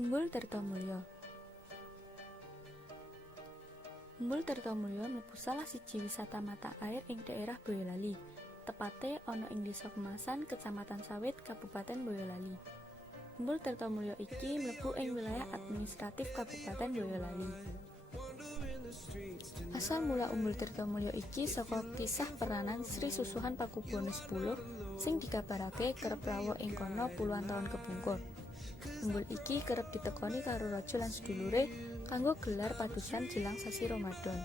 Umbul Tirtamulya. Umbul Tirtamulya mlebu salah siji wisata mata air ing daerah Boyolali. Tepate ana ing Desa Kemasan, Kecamatan Sawit, Kabupaten Boyolali. Umbul Tirtamulya iki mlebu ing wilayah administratif Kabupaten Boyolali. Asal mula Umbul Tirtamulya iki saka kisah peranan Sri Susuhan Pakubuwana X sing dikabarake kerep rawuh ing kono puluhan taun kepungkur. Umbul iki kerep ditekoni karo raja lan sedulure kanggo gelar padusan jelang sasi Ramadan.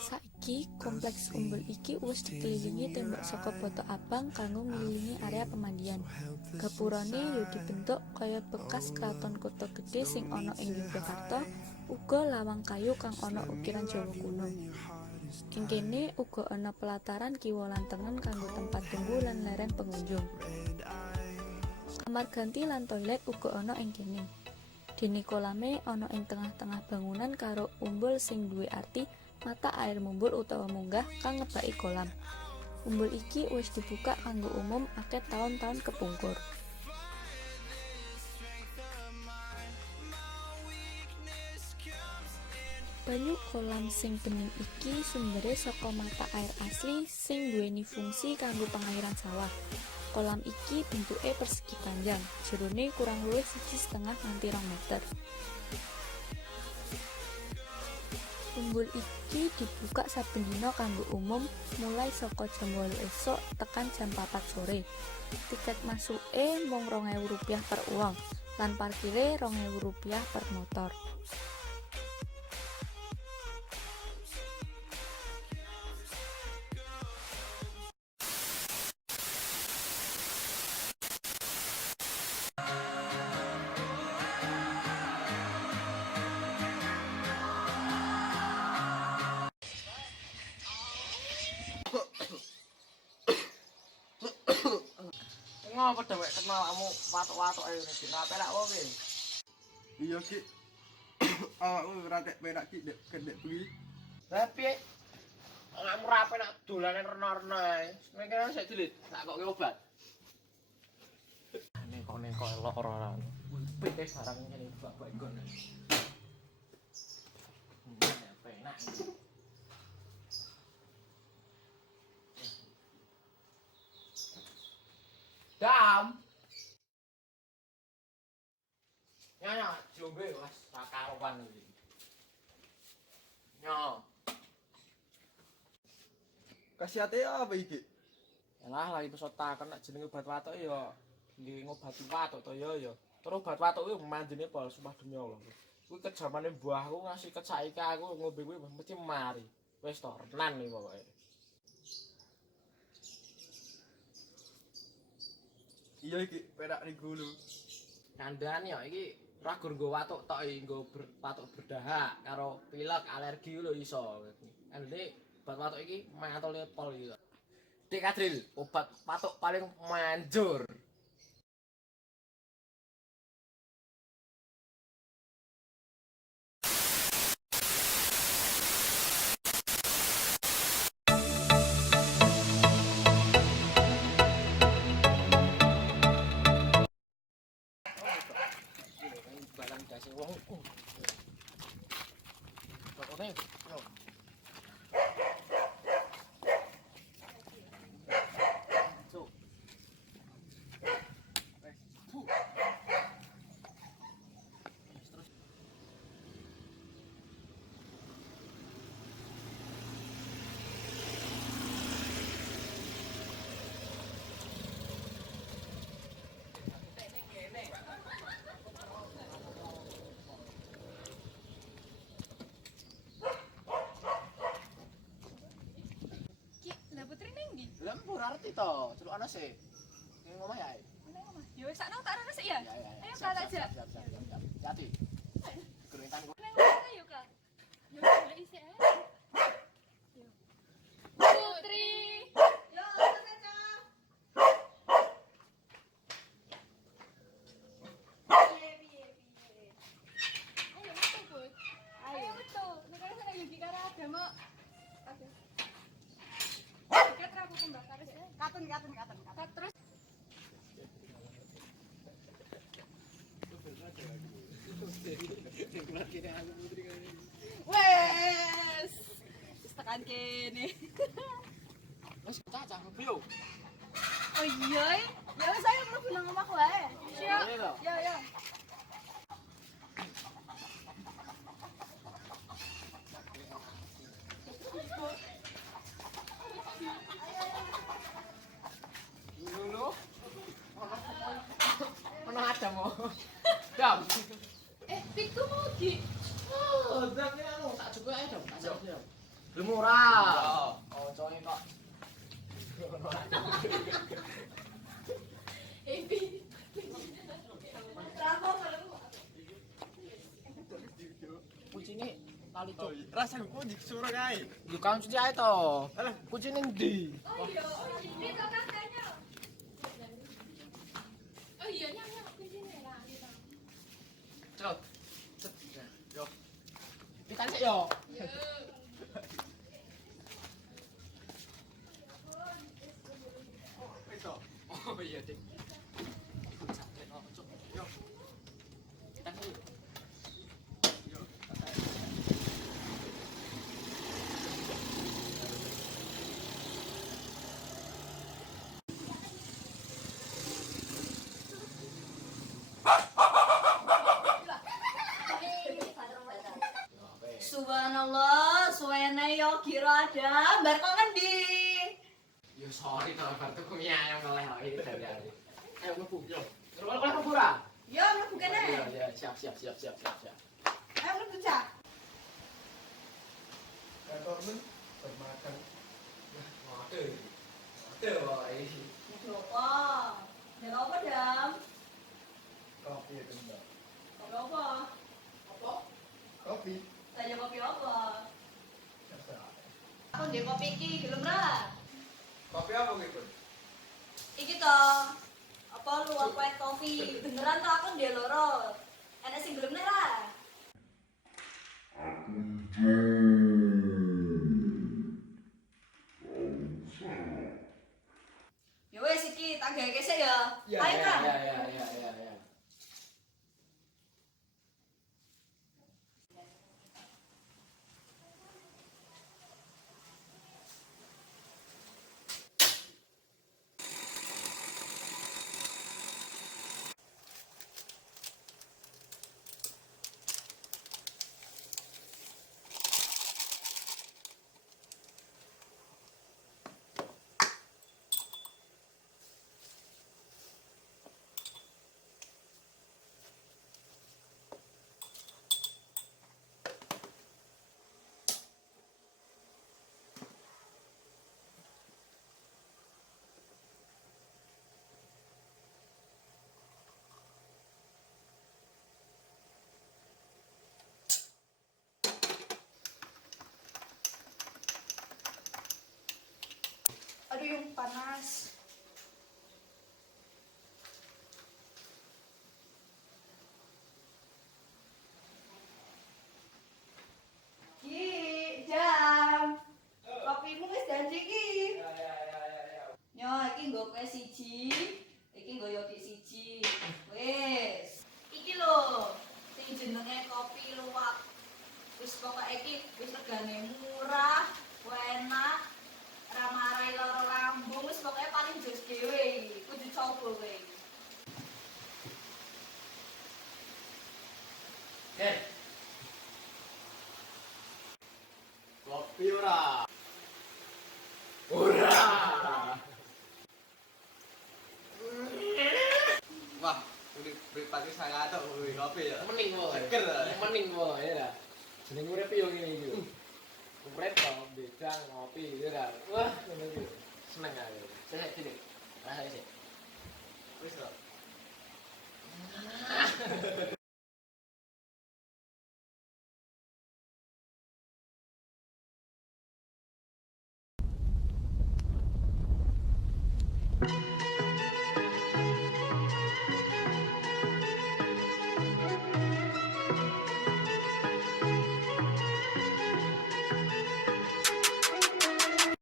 Saiki kompleks Umbul iki wis dikelilingi tembok saka bata abang kanggo ngelilingi area pemandian. Gapurane ya dibentuk kaya bekas kraton kota gedhe sing ana ing Yogyakarta, uga lawang kayu kang ana ukiran Jawa kuno. Ing kene uga ana pelataran kiwa lan tengen kanggo tempat tunggu lan leren pengunjung. Kamar ganti lan toilet uga ana ing kene. Dene kolame ana ing tengah-tengah bangunan karo umbul sing duwe arti mata air mumbul utawa munggah kang ngebaki kolam. Umbul iki wis dibuka kanggo umum akeh taun-taun kepungkur. Banyu kolam sing bening iki sumbere saka mata air asli sing duweni fungsi kanggo pengairan sawah. Kolam iki bentuke persegi panjang, jerone kurang luwih 1,5 nganti 2 meter. Umbul iki dibuka saben dina kanggo umum mulai saka jam 8 esuk tekan jam 4 sore. Tiket masuke mung Rp2.000 per uang lan parkire Rp2.000 per motor. Ngapa dhewek kenal kamu watuk-watuk ae ngene iki. Ora perak wae. Iya Ki. Awakmu ora tek perak Ki dek kedek bengi. Lah piye? Awakmu ora perak dolanan rena-rena ae. Mengkene sik dilit, tak koke obat. Neko-neko elok ora. Piye barang ngene bak-bak nggon. Penak. Dam. Nyonya, jombe wis tak karuan iki. Nyo. Kasiate apa iki? Yalah lagi pesotaken nek jenenge obat watuk ya nggih ngobati watuk to ya. Terus obat watuk kuwi mandine pol sumpah demi Allah. Kuwi kejamane mbahku ngasih saiki aku ngombe kuwi mesti mari. Wis to renan iki pokoke. Iya iki perak niku lho. Kandhane ya iki ora gur nggo watuk tok iki nggo watuk berdahak karo pilek alergi lho iso. Andene obat watuk iki mantole pol iki. Dik Kadril, obat watuk paling manjur. Balang dasi wong. Pokoknya yo. Lempur arti to, celuk ana sih. Ning omah ya. Nang omah. Ya wis sakno tak resik ya. Ya. Ayo Kak tak jak. Siap. Jati. Kerentan ku. Nang omah ayo Kak. Yo golek isih ae. Yo. Putri. Yo, Caca. Demo. Oke. Ket aku pembakar ya. Katun. Terus Wes. Wis tekan kene. Wis cacah yo. Oh iya. Ya wis ayo mlebu nang omahku wae. siap. Iya to. Ya. Ngono. Ono Adam mo. Dam. Pikku mau di. Oh, dam ya anu tak cukup ae dam. Lu murah. Oh, coy kok. Ebi. Kucine tali cuk. Rasane kok disuruh kae. Yo kan cuci ae to. Kucine ndi? Oh iya. Ini kakaknya. Oh iya nyang kuncinya lah gitu. Cet. Cet. Yo. Ikan sik yo. Yo. Wis to. Oh iya, Dik. Sampai no, cuk. Yo. Kita yuk. Subhanallah, suwene yo kira ada, bar kok ngendi? Yo sorry kalau bar tuku mie ayam ngeleh lagi dari. Ayo mlebu yo. Terus oleh mlebu ra? Yo mlebu kene. Iya, siap. Ayo mlebu cak. Kantor men bermakan Waduh. Waduh, woy. Apa? Ya apa, Dam? kopi itu Mbak. Kopi apa? Apa? Kopi. Tanya kopi apa? Aku ndek kopi iki, gelem ra? Kopi apa gitu? Iki to. Apa lu white coffee? Beneran to aku ndek loro. Enek sing gelem ra? Ya wes iki tak gawe kesek ya. Ayo kan? Ya. Aduh yung panas. Ki, Jam. Kopimu wis janji ki. Yo, iki nggo kowe siji, iki nggo Yogi siji. Wis. Iki lho, sing jenenge kopi luwak. Wis pokoke iki wis regane murah, enak. Ramarai loro lambung wis pokoke paling jos dhewe iki. Kudu coba kowe. Oke. Kopi ora. Ora. Wah, udah beri pagi saya ada kopi ya. Mening woy. Seger. Mening woy ya. Jeneng urip yo ngene iki. Urip to beda ngopi ya. Wah, ngene iki. Seneng aku. Sik sini. Rasa sik. Wis to.